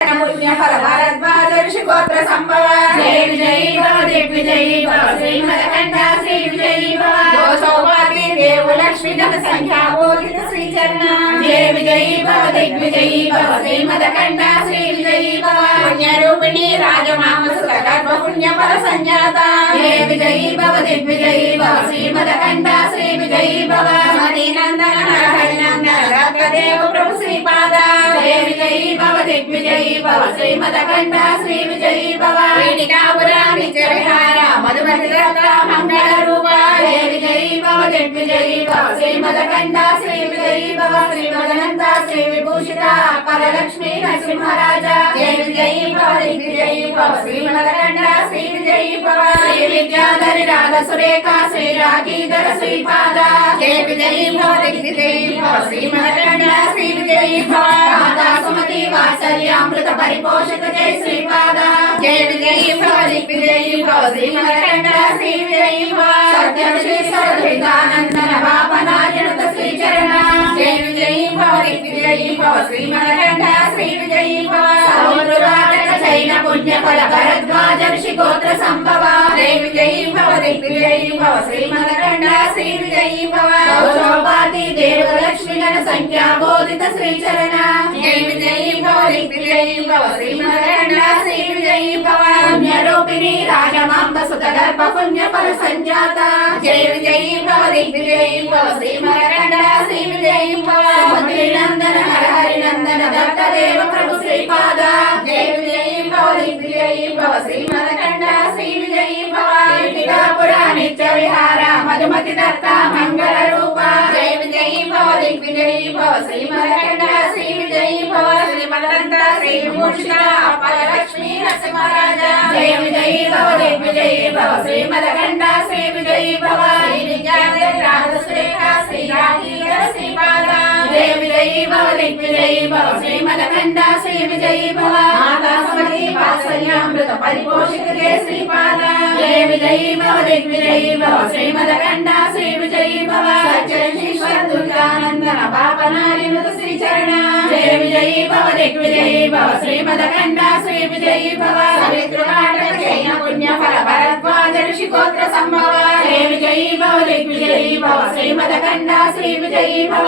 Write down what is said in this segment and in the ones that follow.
పుణ్యఫల భారద్వాజ ఋషి గోత్ర సంభవ జై విజయీ భవ దిగ్విజయీ భవ శ్రీమదకంఠ శ్రీ విజయీ భవ. దోషోపాతి దేవు లక్ష్మి గణ సంఖ్యా బోధిత శ్రీ చరణ జయ విజయీ భవ దిగ్విజయీ భవ శ్రీమదకంఠ శ్రీ విజయీ భవ. పుణ్యరూపిణి రాజమామసుత గర్భ పుణ్యఫల సంజాత. జయ విజయీ భవ దిగ్విజయీ భవ శ్రీమదకంఠ శ్రీ విజయీ భవ. మదీనందన నరహరి నందన రక్తదేవ ప్రభు శ్రీపాద. జయ విజయీ భవ దిగ్విజయీ భవ. శ్రీమదకంఠ శ్రీ విజయీ భవ పీఠికాపురా మధుమతి రత్న మంగళ దిగ్విజయీ భవ శ్రీమదకంఠ శ్రీ విజయీ భవ శ్రీమదనంత శ్రీ విభూషిత పరలక్ష్మీ నరసింహరాజా. జయ విజయీ భవ దిగ్విజయీ భవ శ్రీమదకంఠ శ్రీ విజయీ భవ శ్రీ విద్యాధరి రాధ సురేఖ శ్రీ రాగీధర శ్రీపాద. జయ విజయీ భవ దిగ్విజయీ భవ శ్రీమదకంఠ శ్రీ విజయీ భవ మాతా సుమతి వాత్సల్యామృత పరిపోషక జయ శ్రీపాద జయ విజయీ భవ దిగ్విజయీ భవ శ్రీమదకంఠ శ్రీ విజయీ భవ సత్యం శ్రీ సర్వహితానందన పాపనాయనుత శ్రీ చరణ జయ విజయీ భవ దిగ్విజయీ భవ శ్రీమదకంఠ శ్రీ విజయీ భవ సౌందర్యాటక చైన పుణ్య ఫల భరద్వాజ ఋషి గోత్ర సంభవ. జయ విజయీ భవ దిగ్విజయీ భవ శ్రీమదకంఠ శ్రీ విజయీ భవ. గౌరవపాతి దేవలక్ష్మి గణ సంఖ్యా బోధిత శ్రీ విజయీ భవ దిగ్విజయీ భవ శ్రీమదకంఠ శ్రీ విజయీ భవ. పుణ్యరూపిణి రాజమాంబ సుత గర్భ పుణ్య ఫల సంజాత. జై విజయీ భవ దిగ్విజయీ భవ శ్రీమదకంఠ శ్రీ విజయీ భవ. నందన హరి నందన దత్తదేవ ప్రభు శ్రీపాద. జై విజయీ దిగ్విజయీ భవ శ్రీమదకంఠ శ్రీ విజయీ భవ పుర నిత్య విహార మధుమతి దత్త మంగళ రూప. జయ విజయీ భవ దిగ్విజయీ భవ శ్రీ విజయీ భవ శ్రీమదంత జయ విజయీ భవ దిగ్విజయీ భవ శ్రీ విజయీ భవ. శ్రీ శ్రీ శ్రీపాద జయ విజయీ భవ దిగ్విజయీ భవ శ్రీమదకంఠ శ్రీ విజయీ భవ మాతా సమతి వాత్సల్యామృత పరిపోషిత శ్రీపాద. జయ విజయీ భవ దిగ్విజయీ భవ శ్రీమదకంఠ శ్రీ విజయీ భవ సత్యశ్వర దుర్గానందన పాపనారిమృత శ్రీ చరణ జయ విజయీ భవ దిగ్విజయీ భవ శ్రీమదకంఠ శ్రీ విజయీ భవ సవితృనాటక జైన పుణ్య భరద్వాజ ఋషి సంభవ జయ విజయీ భవ దిగ్విజయీ భవ శ్రీమదకంఠ శ్రీ శ్రీ విజయీ భవ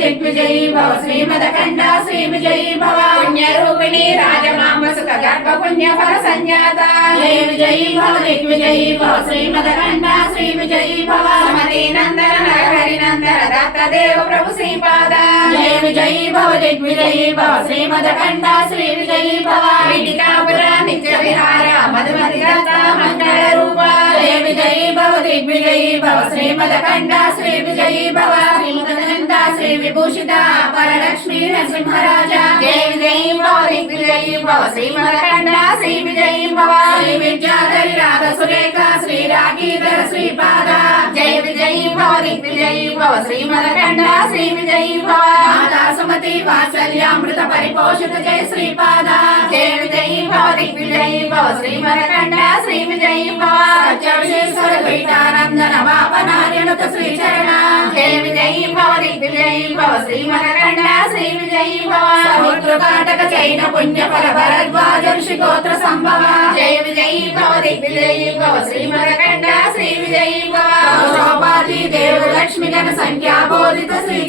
దిగ్విజయీ భవ శ్రీమదకంఠ శ్రీ విజయీ భవ పుణ్యరూపిణి రాజమాంబ సుత గర్భ పుణ్య ఫల సంజాత జయ విజయీ భవ దిగ్విజయీ భవ శ్రీమదకంఠ శ్రీ విజయీ భవ సమతి నందన నరహరి నందన దత్త దేవ ప్రభు శ్రీపాద జయ విజయీ భవ దిగ్విజయీ భవ శ్రీమదకంఠ శ్రీ విజయీ భవ పీఠికాపుర నిత్య విహార మధుమతి దత్త మంగళ రూప జయ విజయీ భవ దిగ్విజయీ భవ శ్రీమదకంఠ శ్రీ విజయీ భవ శ్రీమదనంత శ్రీ విభూషిత పరలక్ష్మీ నరసింహరాజా జయ విజయీ భవ దిగ్విజయీ భవ శ్రీమదకంఠ శ్రీ విజయీ భవ. శ్రీ విద్యాధరి రాధ సురేఖ శ్రీ రాగీధర శ్రీపాద. జయ విజయీ భవ దిగ్విజయీ భవ శ్రీమదకంఠ శ్రీ విజయీ సత్యవిశ్వేశ్వర ద్వైతానందన పాపనార్యనుత శ్రీ జయ విజయీ భవ దిగ్విజయీ భవ శ్రీమదకంఠ శ్రీ విజయీ భవ సముద్రకాటక చైన పుణ్య ఫల భరద్వాజ ఋషి గోత్ర సంభవ జయ విజయీ భవ దిగ్విజయీ భవ శ్రీమదకంఠ శ్రీ విజయీ భవ శోభాది దేవ లక్ష్మి గణ సంఖ్యా బోధిత శ్రీ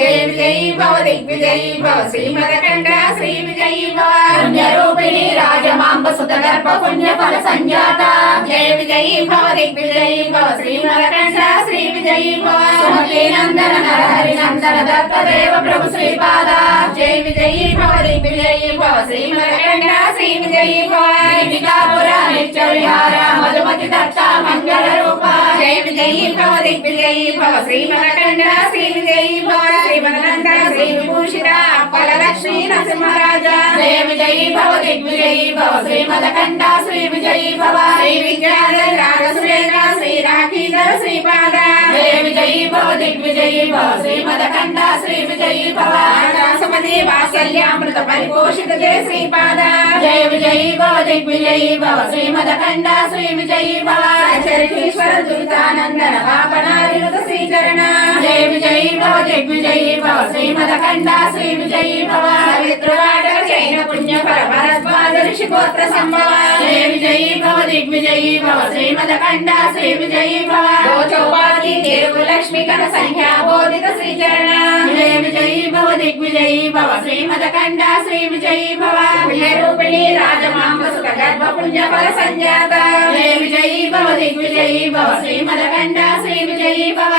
జయ విజయీ భవ దిగ్విజయీ భవ శ్రీమదకంఠ శ్రీ విజయీ భవ పుణ్యరూపిణి రాజమాంబ సుత గర్భ పుణ్య ఫల సంజాత. జయ విజయీ భవ దిగ్విజయీ భవ శ్రీమదకంఠ శ్రీ విజయీ భవ. సుమతి నందన నరహరి నందన దత్తదేవ ప్రభు శ్రీపాదా జయ విజయీ భవ దిగ్విజయీ భవ శ్రీమదకంఠ శ్రీ విజయీ భవ నిధికాపుర నిత్య విహార మధుమతి దత్త మంగళ రూప జయ విజయీ భవ దిగ్విజయీ భవ శ్రీమదకంఠ శ్రీ విజయీ భవ శ్రీమదనంద శ్రీ విభూషిత ఫలలక్ష్మీ నరసింహరాజా జయ విజయీ భవ దిగ్విజయీ భవ శ్రీమదకంఠ శ్రీ విజయీ భవ శ్రీ విద్యాధరి రాగ సురేఖ శ్రీ రాఖీధర శ్రీపాద జయ విజయీ భవ దిగ్విజయీ భవ శ్రీమదకంఠ శ్రీ విజయీ భవ ఆకాశపతి వాత్సల్యామృత పరిపోషిత జయ శ్రీపాద జయ విజయీ భవ దిగ్విజయీ భవ శ్రీమదకంఠ శ్రీ విజయీ భవ చరితీశ్వర దురితానందన పాపనారినుత శ్రీచరణ జయ విజయీ భవ దిగ్విజయీ భవ శ్రీమదకండ శ్రీ విజయీ భవ సవితృవాటక చైన పుణ్య ఫల భరద్వాజ ఋషి గోత్ర సంభవ జయ విజయీ భవ దిగ్విజయీ భవ శ్రీమదకండ శ్రీ విజయీ భవ గోచోపాధి తెలుగు లక్ష్మి కన సంఖ్యా బోధిత శ్రీచరణ జయ విజయీ భవ దిగ్విజయీ భవ శ్రీమదకండ శ్రీ విజయీ భవ పుణ్యరూపిణి రాజమాంబ సుత గర్భ పుణ్య ఫల సంజాత జయ విజయీ భవ దిగ్విజయీ భవ శ్రీమదకండ శ్రీ విజయీ భవ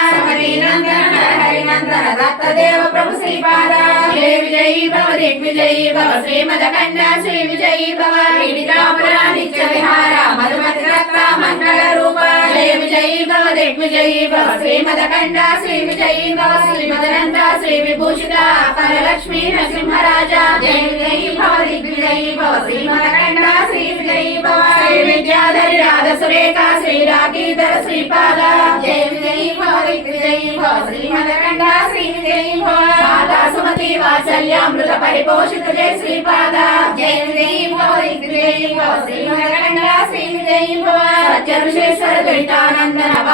నందన హరినందన దత్తదేవ ప్రభు శ్రీపాద జయ విజయీ భవ దిగ్విజయీ భవ శ్రీమదకండ శ్రీ విజయీ భవ పీడికాపుర నిత్య విహార మధుమతి దత్త మంగళ రూప జయ విజయీ భవ దిగ్విజయీ భవ శ్రీమదకండ శ్రీ విజయీ భవ శ్రీమదనంద శ్రీ విభూషిత పరలక్ష్మీ నరసింహరాజా జయ విజయీ భవ దిగ్విజయీ భవ శ్రీమదకండ శ్రీ విజయీ భవ శ్రీ విద్యాధరి రాధ సురేఖ శ్రీ శ్రీపాద జయ విజయీ భవ శ్రీ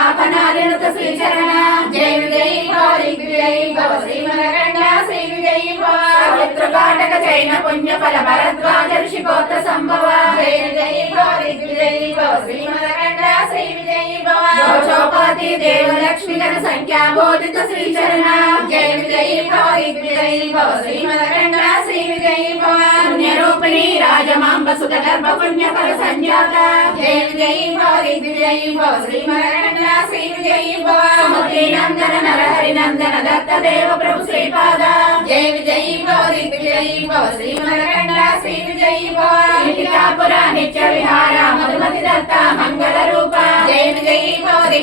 వాత్సల్యామృత పరిపోషిత జయ శ్రీపాద జయ భవ దిగ్విజయీ పవిత్రకాటక చైన పుణ్య ఫల భరద్వాజ ఋషి గోత్ర సంభవ జయ చౌపాతి దేవలక్ష్మి గణ సంఖ్యా బోధిత శ్రీచరణ జయ విజయీ భవ దిగ్విజయీ భవ శ్రీమదకండ శ్రీ విజయీ భవ పుణ్యరూపిణి రాజమాంబ సుత గర్భ పుణ్య ఫల సంజాత జయ విజయీ భవ దిగ్విజయీ భవ శ్రీమదకండ శ్రీ విజయీ భవ సుమతి నందన నరహరి నందన దత్త దేవ ప్రభు శ్రీపాద జయ విజయీ భవ దిగ్విజయీ భవ శ్రీ విజయీ భవ పీఠికాపుర నిత్య విహార మధుమతి దత్త మంగళ రూప. విజయీ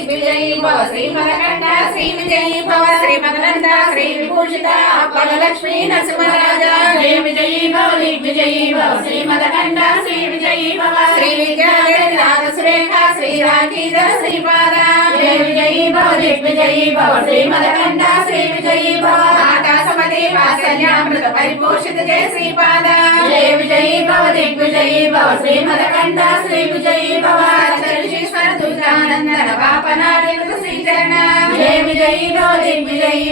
భవ దిగ్విజయీ భవ శ్రీమదకండ శ్రీ విజయీ భవ శ్రీమదనంద శ్రీ విభూషిత వరలక్ష్మీ నరసింహరాజా జయ విజయీ భవ దిగ్విజయీ భవ శ్రీమదకండ శ్రీ విజయీ భవ శ్రీ విద్యాధరి రాజ సురేఖ శ్రీ రాఖీధర శ్రీపాద జయ విజయీ భవ దిగ్విజయీ భవ శ్రీమదకండ శ్రీ విజయీ భవ మాతా సమతి వాత్సల్యామృత పరిపోషిత జయ శ్రీచరణ జయ విజయీ భవ దిగ్విజయీ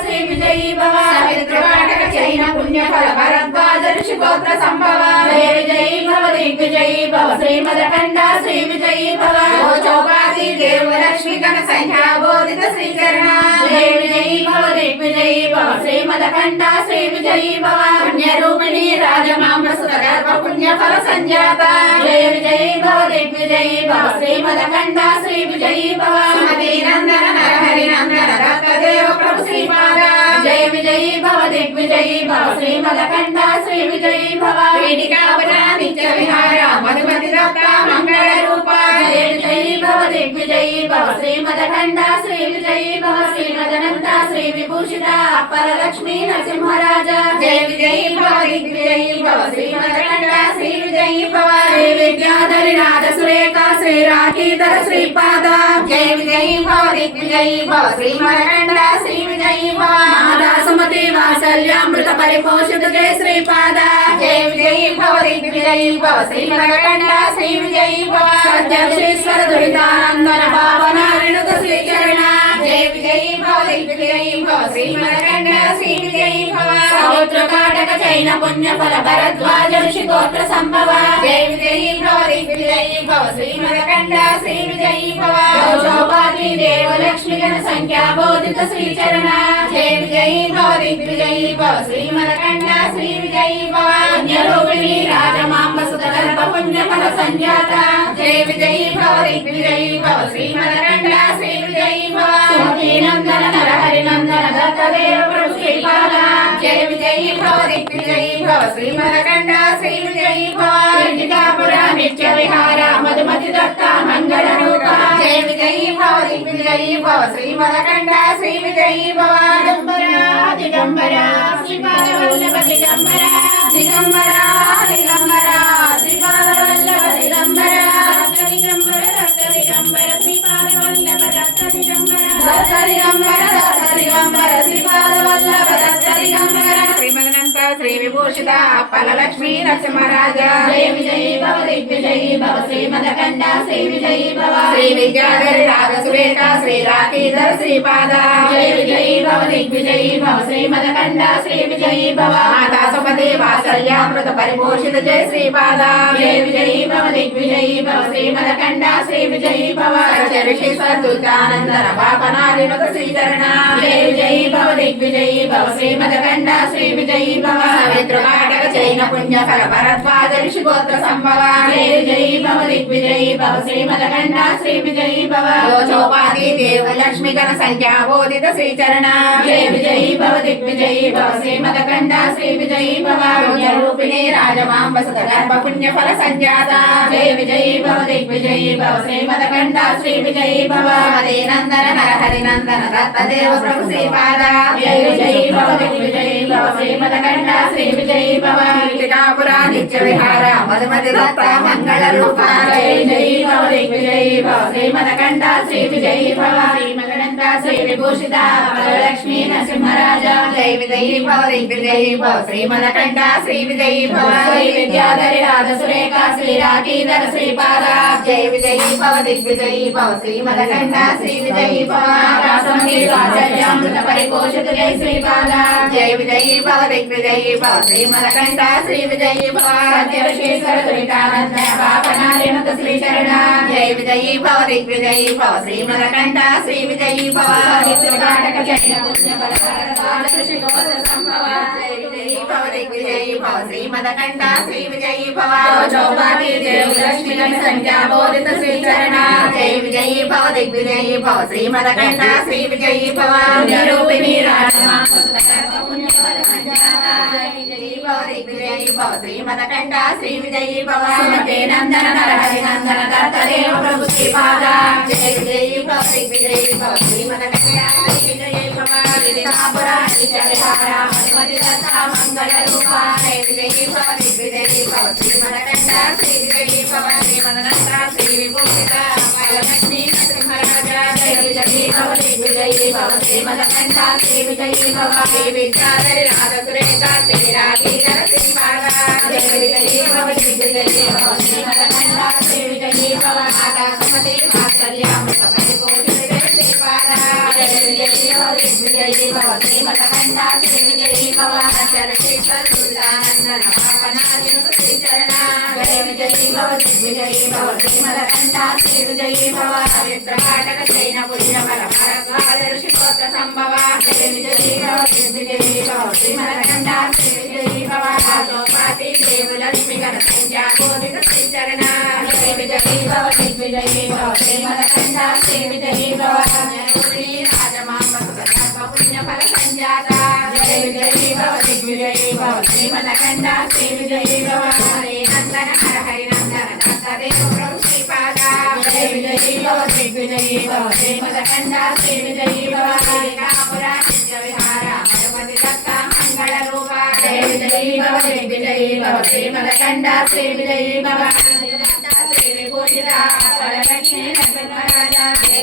శ్రీ విజయీ భవ విజయీ భవ శ్రీ చైన పుణ్య ఫల భరద్వాజ ఋషి గోత్ర సంభవ జయ విజయీ భవ దిగ్విజయీ భవ శ్రీమదకండ శ్రీ విజయీ భవ చౌపా దేవు లక్ష్మి గణ సంఖ్యా బోధిత శ్రీచరణ జయ విజయీ భవ దిగ్విజయీ భవ శ్రీమదకండ శ్రీ విజయీ భవ. పుణ్యరూపిణి రాజమాంబ సుత గర్భ పుణ్య ఫల సంజాత. జయ విజయీ భవ దిగ్విజయీ భవ శ్రీమదకండ శ్రీ విజయీ భవ. సుమతి నందన నరహరి నందన దత్తదేవ ప్రభు శ్రీపాద. విజయీ భవ దిగ్విజయీ భవ శ్రీమదకండ శ్రీ విజయీ భవ పీఠికాపుర నిత్య విహార మధుమతి దత్త మంగళ రూప జయ విజయీ భవ దిగ్విజయీ భవ శ్రీమదకండ శ్రీ విజయీ భవ శ్రీ విభూషిత పరలక్ష్మీ నరసింహరాజా జయ విజయీ భవ దిగ్విజయీ భవ శ్రీమదకండ శ్రీ విజయీ భవ శ్రీ విద్యాధరి రాధ సురేఖ శ్రీ రాఖీధర శ్రీపాద జయ విజయీ భవ దిగ్విజయీ భవ శ్రీమదకండ శ్రీ విజయీ భవ మాతా సుమతి వాత్సల్యామృత పరిపోషిత జయ శ్రీపాద జయ విజయీ భవ దిగ్విజయీ భవ శ్రీమదకండ శ్రీ విజయీ భవ సత్యశ్రీశ్వర దురితానందన భావనారిణుత శ్రీచరణ విజయీ భవ దిగ్విజయీ భవ శ్రీమదకండ శ్రీ విజయీ భవ సముద్ర కాటక చైన పుణ్య ఫల భరద్వాజ ఋషి గోత్ర సంభవ. జయ విజయీ భవ దిగ్విజయీ భవ శ్రీమదకండ శ్రీ విజయీ భవ చౌపాతి దేవలక్ష్మి గణ సంఖ్యా బోధిత శ్రీచరణ. జయ విజయీ భవ దిగ్విజయీ భవ శ్రీమదకండ శ్రీ విజయీ భవ పుణ్యరూపిణి రాజమాంబ సుత గర్భ పుణ్య ఫల సంజాత జయ విజయీ భవ దిగ్విజయీ దత్తదేవ ప్రభు శ్రీపాద జయ విజయీ భవ దిగ్విజయీ భవ శ్రీమదకండ శ్రీ విజయీ భవ నిత్య విహార మధుమతి దత్త మంగళ రూప జయ విజయీ భవ దిగ్విజయీ భవ శ్రీమదకండ శ్రీ విజయీ భవ. దిగంబర శ్రీపాద వల్లభ దిగంబర. దిగంబర దిగంబర శ్రీపాద వల్లభ దిగంబర దిగంబర దిగంబర శ్రీపాద వల్లభ దిగంబర. దిగంబర దిగంబర విభూషిత అప్పలలక్ష్మీ నరసింహరాజా. జయ విజయీ భవ దిగ్విజయీ భవ శ్రీమదకండ శ్రీ విజయీ భవ. శ్రీ విద్యాధరి రాజ సురేఖ శ్రీ రాకీధర శ్రీపాద. జయ విజయీ దిగ్విజయీ భవ శ్రీమదకండ శ్రీ విజయీ భవ. మాతా సుమతి వాత్సల్యామృత పరిపోషిత జయ శ్రీపాద. జయ విజయీ భవ దిగ్విజయీ భవ శ్రీమదకండ శ్రీ విజయీ భవ. ఋషీశ్వర దుర్గానందన పాపనారిమత శ్రీచరణ. జయ విజయీ భవ దిగ్విజయీ భవ శ్రీమదకండ శ్రీ విజయీ భవ. సవితృకాటక చైన పుణ్య ఫల భరద్వాజ ఋషి గోత్ర సంభవా భవ దిగ్విజయీ భవ శ్రీమదకండ శ్రీ విజయీ భవ లోచోపాది దేవ లక్ష్మి గణ సంఖ్యాబోధిత శ్రీచరణ జయ విజయీ భవ దిగ్విజయీ భవ శ్రీమదకండ శ్రీ విజయీ భవ రూపిణి రాజమాంబ సుత గర్భ పుణ్య ఫల సంజాత జయ విజయీ భవ దిగ్విజయీ భవ శ్రీమదకండ శ్రీ విజయీ భవ హరి నందన నరహరి నందన దత్తదేవ ప్రభు శ్రీపాద జయ విజయీ భవ దిగ్విజయీ భవ శ్రీమదకండ శ్రీ విజయీ భవ కీర్తికాపురా నిత్య విహార మధుమతి దత్త మంగళ రూప జయ విజయీ భవ దిగ్విజయీ భవ శ్రీమదకండ శ్రీ విజయీ భవ శ్రీమదనంద శ్రీ విభూషిత వరలక్ష్మీ నరసింహరాజ జై విజయీ భవ దిగ్విజయీ భవ శ్రీమదకండ శ్రీ విజయీ భవ శ్రీ విద్యాధరి రాధ సురేఖ శ్రీ రాకీధర శ్రీపాద జై విజయీ భవ దిగ్విజయీ భవ శ్రీమదకండ శ్రీ విజయీ భవ రాసంగి వాత్సల్యామృత పరిపోషిత జయ శ్రీపాద జై విజయీ భవ దిగ్విజయీ భవ శ్రీమదకండ శ్రీ విజయీ భవ సత్యశ్రీశ్వర దురితానంద పాపనారిమత శ్రీచరణ జై విజయీ భవ దిగ్విజయీ భవ శ్రీమదకండ శ్రీ విజయీ భవ మిత్రకాటక జైన పుణ్య ఫల భారద్వాజ కృషి గోత్ర సంభవ జై విజయీ భవ దిగ్విజయీ భవ శ్రీమదకండ శ్రీ విజయీ భవ చౌపాటి దేవ లక్ష్మి సంఖ్యాబోధిత శ్రీచరణ జై విజయీ భవ దిగ్విజయీ భవ శ్రీమదకండ శ్రీ విజయీ భవ పుణ్యరూపిణి రాజమా భవ శ్రీమదకండ శ్రీ విజయీ భవ సుమతే నందన నరహరి నందన దత్తదేవ ప్రభు శ్రీపాద జయ విజయీ భవ శ్రీ దిగ్విజయీ భవ శ్రీమదకండ శ్రీ విజయీ భవ విదితాపుర నిత్య విహార మధుమతి దత్త మంగళ రూప. జయ విజయీ భవ శ్రీ దిగ్విజయీ భవ శ్రీమదకండ శ్రీ విజయీ భవ శ్రీమదనంద శ్రీ విభూషిత. నరసింహరాజ జయ విజయీ భవ దిగ్విజయీ భవ శ్రీ విజయీ భవ శ్రీ విద్యాధరి రాధ సురేఖ శ్రీ రాఘీధర శ్రీపాద జయ విజయీ భవ దిగ్విజయీ భవ శ్రీమదకంఠ శ్రీ విజయీ భవ మాతా సుమతి వాత్సల్యామృత పరిపూర్ణ శ్రీపాద జయ విజయీ భవ దిగ్విజయీ భవ శ్రీమదకంఠ శ్రీ విజయీ భవ చరణేశ్వర దుర్గానందన పాపనాదిన విజయీ భవ దిగ్విజయీ భవ విజయీ భవ పవిత్రకాటక చైన పుణ్యఫల భరద్వాజ సంభవ జయ విజయీ భవ భవ విజయీ భవ శ్రీచరణ విజయీ భవ భవ విజయీ భవ రాజమాంబ పుణ్యఫల సంజాత విజయీ భవ భవ శ్రీమదకంఠ శ్రీ విజయీ హరే నందన హర హరి నందన ప్రభు శ్రీపాద. జయ విజయీ దిగ్విజయీ భవ శ్రీమదకంఠ శ్రీ విజయీ భవ శ్రీకాపురా నిత్య విహార మధుమతి దత్త మంగళ రూప. జయ విజయీ దిగ్విజయీ భవ శ్రీమదకంఠ శ్రీ విజయీ శ్రీ విభూషిత వరలక్ష్మీ నరసింహరాజ జయ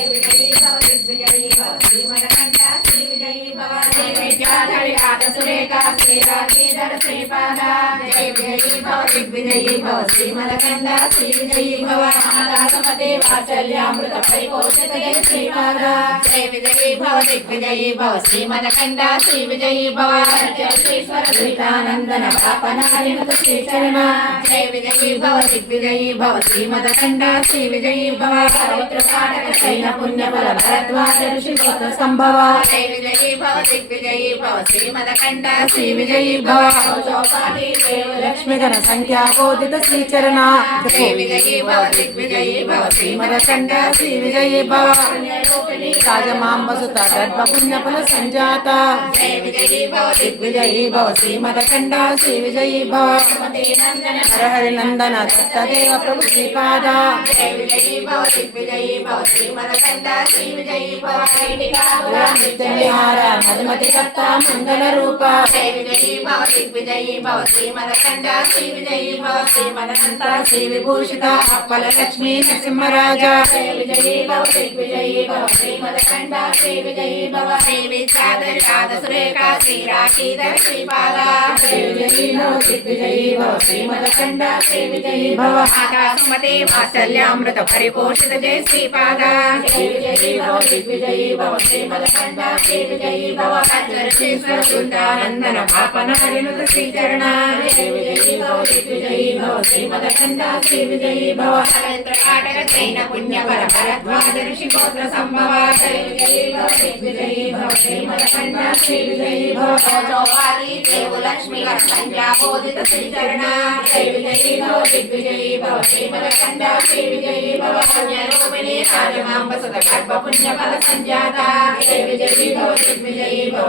సురేఖ శ్రీ రాజీధర శ్రీపాద జయ విజయీ భవ దిగ్విజయీ భవ శ్రీమదకంఠ శ్రీ విజయీ భవ మాతాసుమతి వాత్సల్యామృత పరిపోషిత జయ శ్రీపాద జయ విజయీ భవ దిగ్విజయీ భవ శ్రీ విజయీ భవ సత్యేశ్వర శ్రీచరణ జయ విజయీ భవ దిగ్విజయీ భవ శ్రీ విజయీ భవ పవిత్రకాటక శైల పుణ్యఫల భరద్వాజ ఋషి సంభవ జయ విజయీ భవ దిగ్విజయీ భవ శ్రీమదకంఠ శ్రీ విజయీ భవ చౌపాటి దేవ లక్ష్మి గణ సంఖ్యాబోధిత శ్రీచరణ జయ విజయీ భవ దిగ్విజయీ భవ శ్రీమదకంఠ శ్రీ విజయీ భవ రాజమాంబ సుత గర్భ పుణ్యఫల సంజాత జయ విజయీ భవ దిగ్విజయీ భవ శ్రీమదకండ శ్రీ విజయీ భవ హరహరి నందన దత్తదేవ ప్రభు శ్రీపాద జయ విజయీ భవ దిగ్విజయీ భవ శ్రీమదకంఠ శ్రీ విజయీ భవ నిత్య విహార మధుమతి దత్త మంగళ రూప జయ విజయీ భవ దిగ్విజయీ భవ శ్రీమదకంఠ శ్రీ విజయీ భవ శ్రీమదనంత శ్రీ విభూషిత అప్పల లక్ష్మీ నరసింహరాజ జయ విజయీ భవ దిగ్విజయీ భవ శ్రీమదకంఠ శ్రీ విజయీ భవ శ్రీ విద్యాధరి రాధ సురేఖ శ్రీ రాఖీధర శ్రీపాద శ్రీ విజయీ భవ దిగ్విజయీ భవ శ్రీమదకంఠ శ్రీ విజయీ భవ మాతా సుమతి వాత్సల్యామృత పాపన వినుత శ్రీ విజయీ భవ భవ శ్రీమదకంఠ శ్రీ శ్రీచరణ జయ భవ శ్రీ భవ నరేంద్ర కాటక చైన భరద్వాజ ఋషి గోత్ర సంభవ భవ భవ శ్రీ విజయీ భవ చౌపాలి దేవు లక్ష్మి బోధిత శ్రీచరణ భవ దిగ్విజయీ భవ శ్రీ విజయీ భవ పుణ్యరూపిణి రాజమాంబ సుత గర్భ సంజాత భవ దిగ్విజయీ భవ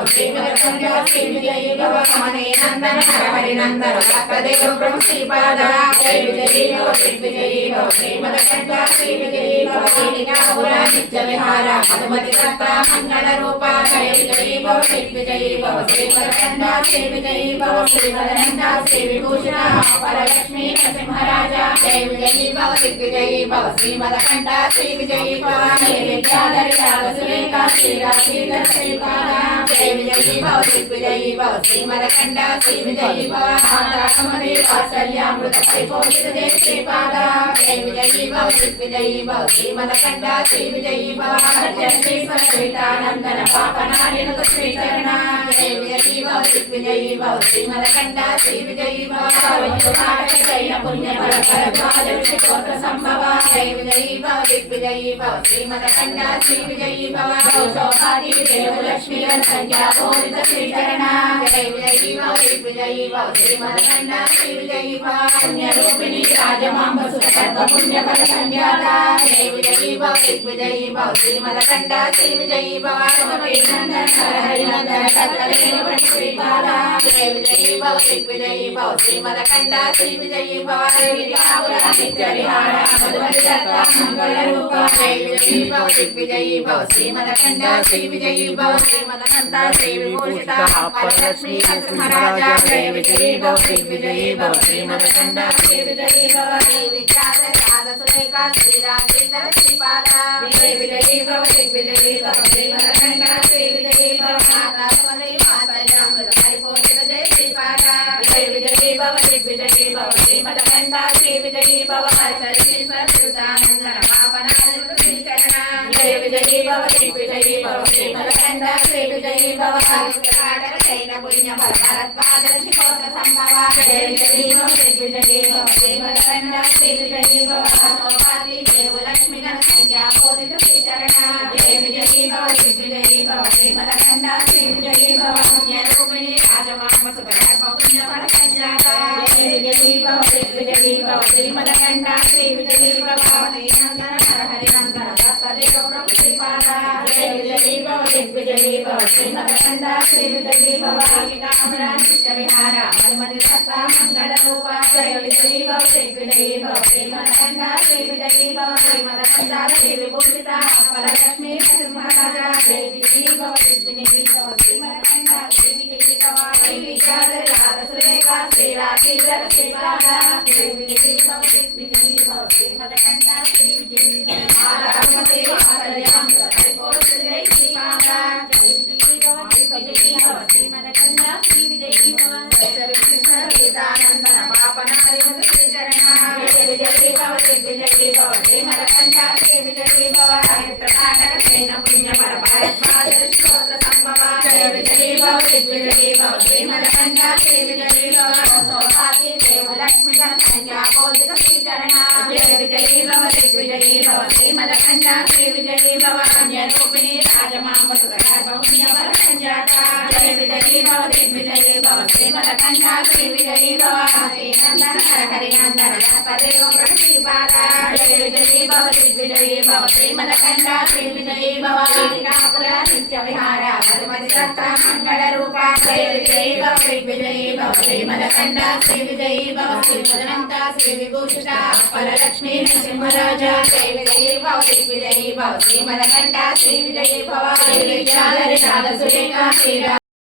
భవ మనే నందన హర హరి నందన భక్తదేవ ప్రభు శ్రీపాద జయ విజయీ భవ దిగ్విజయీ భవ శ్రీమదకండ శ్రీ విజయీ భవ శ్రీనికాపుర నిత్య విహార మధుమతి సత్త మంగళ రూప జయ విజయీ భవ దిగ్విజయీ భవ శ్రీమదకండ శ్రీ విజయీ భవ శ్రీమదనంద శ్రీ విభూషణ వరలక్ష్మీ నరసింహరాజ జయ విజయీ భవ దిగ్విజయీ భవ శ్రీమదకండ శ్రీ విజయీ భవ నైవేద్యాధరి రాగసురేఖ శ్రీరాశీధర శ్రీపాద జయ విజయీ భవ దిగ్విజయీ భవ శ్రీమదకండ శ్రీ విజయీ భవ మాతాకమది వాత్సల్యామృత పరిపోషిత జయ శ్రీపాద జయ భవ శ్రీ భవ శ్రీచరణ. జయ భవ శ్రీ విజయీ జయ విజయీ భవ దిగ్విజయీ భవ శ్రీమదకండ శ్రీ విజయీ భవ సౌభాగి దేవు లక్ష్మీ సంధ్యా బోధిత శ్రీచరణ జయ విజయీ భవ దిగ్విజయీ భవ శ్రీమదకండ శ్రీ విజయీ భవ పుణ్యరూపిణి రాజమాంబ సుత పుణ్య ఫల సంజాత జయ విజయీ భవ దిగ్విజయీ భవ శ్రీమదకండ శ్రీ విజయీ భవ నందన హరి జయ విజయీ భవ దిగ్విజయీ భవ శ్రీమదకండ శ్రీ విజయీ భవ శ్రీకాపుర రూప జయ విజయీ భవ దిగ్విజయీ భవ శ్రీమదకండ శ్రీ విజయీ భవ శ్రీమదనంత శ్రీ విభూషిత వరలక్ష్మీ నరసింహరాజ. జయ విజయీ భవ దిగ్విజయీ భవ శ్రీమదకండ శ్రీ విజయీ భవ శ్రీ విఖ్యాత రాధ సురేఖ శ్రీరాజేంద్ర శ్రీపాద. శ్రీ విజయీ భవ దిగ్విజయీ భవ శ్రీమదకండ శ్రీ విజయీ భవ మాతా సమరి మాతజామృత జయ శ్రీపాద. విజయీ భవ భవ శ్రీ విజయీ భవ పాపనాథ శ్రీచరణ జయ విజయీ భవ శ్రీ దిగ్విజయీ భవ శ్రీమదకండ శ్రీ విజయీ భవ కాటక చైన పుణ్య ఫల భరద్వాజ ఋషి గోత్ర సంభవ శ్రీ విజయీ భవ శ్రీ దిగ్విజయీ భవ శ్రీమదకండ శ్రీ విజయీ భవ సౌభాగ్య దేవు లక్ష్మీ గణ సంఖ్యా బోధిత శ్రీచరణ జయ రాధ సురేఖ శ్రీరాజీధర శ్రీపాద జయ భవ శ్రీమదకండ శ్రీ భవ రూపిణి రాజమాంబ సుత గర్భ సంజాత. జయ విజయీ భవ దిగ్విజయీ భవ శ్రీమదకండ శ్రీ విజయీ భవ నందన హర హరి నందన గణపదేవ ప్రభు విజయీ భవ దిగ్విజయీ భవ శ్రీమదకండ శ్రీ విజయీ భవ శ్రీకాపుర నిత్య విహార మధుమతి దత్త మంగళ రూప జయ విజయీ భవ దిగ్విజయీ భవ శ్రీమదకండ శ్రీ విజయీ భవ శ్రీమదనంత శ్రీ విభూషిత పరలక్ష్మీ నరసింహరాజ జయ విజయీ భవ దిగ్విజయీ భవ శ్రీమదకండ శ్రీ విజయీ భవ శ్రీ విద్యాధరి రాధ